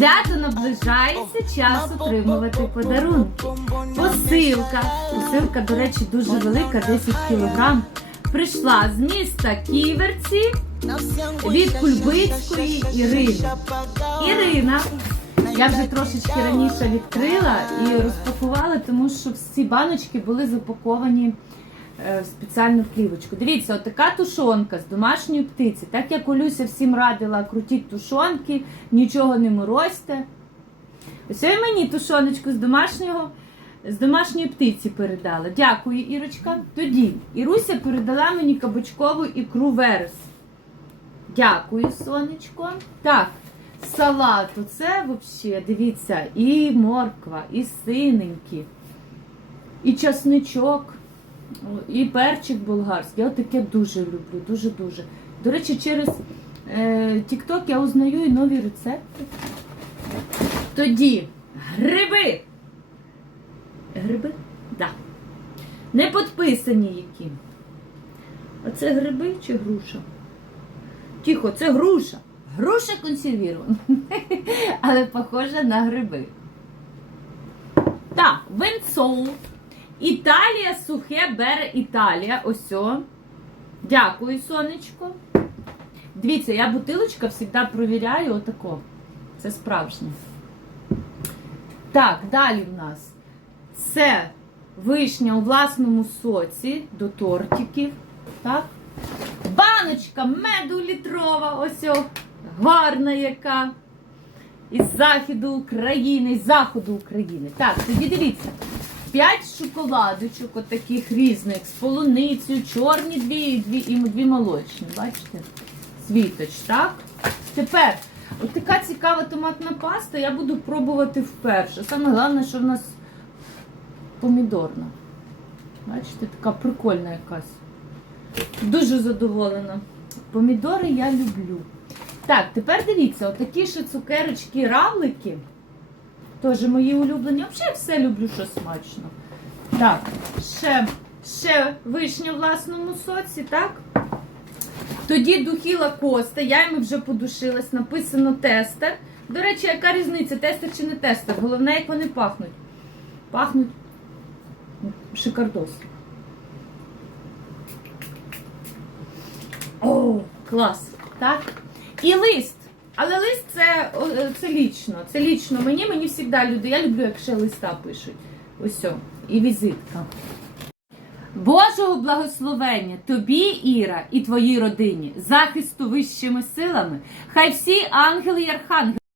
Свято наближається, час отримувати подарунки. Посилка, посилка, до речі, дуже велика, 10 кілограм. Прийшла з міста Ківерці від Кульбицької Ірини. Ірина, я вже трошечки раніше відкрила і розпакувала, тому що всі баночки були запаковані в спеціальну плівочку. Дивіться, отака тушонка з домашньої птиці. Так як Олюся всім радила, крутіть тушонки, нічого не морозьте. Ось і мені тушоночку з домашнього. З домашньої птиці передала. Дякую, Ірочка. Тоді Іруся передала мені кабачкову ікру верес. Дякую, сонечко. Так, салат. Оце взагалі, дивіться, і морква, і синенькі, і часничок, і перчик болгарський. Я таке дуже люблю, дуже-дуже. До речі, через е, TikTok я узнаю і нові рецепти. Тоді гриби. Гриби? Да. Не підписані які. А це гриби чи груша? Тихо, це груша. Груша консервірована. Але похожа на гриби. Так, венцоу. Італія сухе бере Італія. Ось. Дякую, сонечко. Дивіться, я бутилочка завжди провіряю отако. Це справжнє. Так, далі в нас. Це вишня у власному соці до тортиків. Так? Баночка меду літрова, ось гарна яка. Із західу України, із заходу України. Так, тоді дивіться. П'ять шоколадочок, отаких різних, з полуницею, чорні дві і дві, і дві молочні. Бачите? Світоч, так? Тепер, от така цікава томатна паста, я буду пробувати вперше. Саме головне, що в нас помідорна. Бачите, така прикольна якась. Дуже задоволена. Помідори я люблю. Так, тепер дивіться, отакі ще цукерочки, равлики. Теж мої улюблені. Взагалі все люблю, що смачно. Так, ще, ще вишня в власному соці, так? Тоді духи Лакоста, я їм вже подушилась, написано тестер. До речі, яка різниця, тестер чи не тестер? Головне, як вони пахнуть. Пахнуть шикардос. О, клас. Так? І лист. Але лист це, е, це лічно. Це лічно мені, мені завжди люди. Я люблю, як ще листа пишуть. Ось. І візитка. Божого благословення тобі, Іра, і твоїй родині, захисту вищими силами. Хай всі ангели і архангели.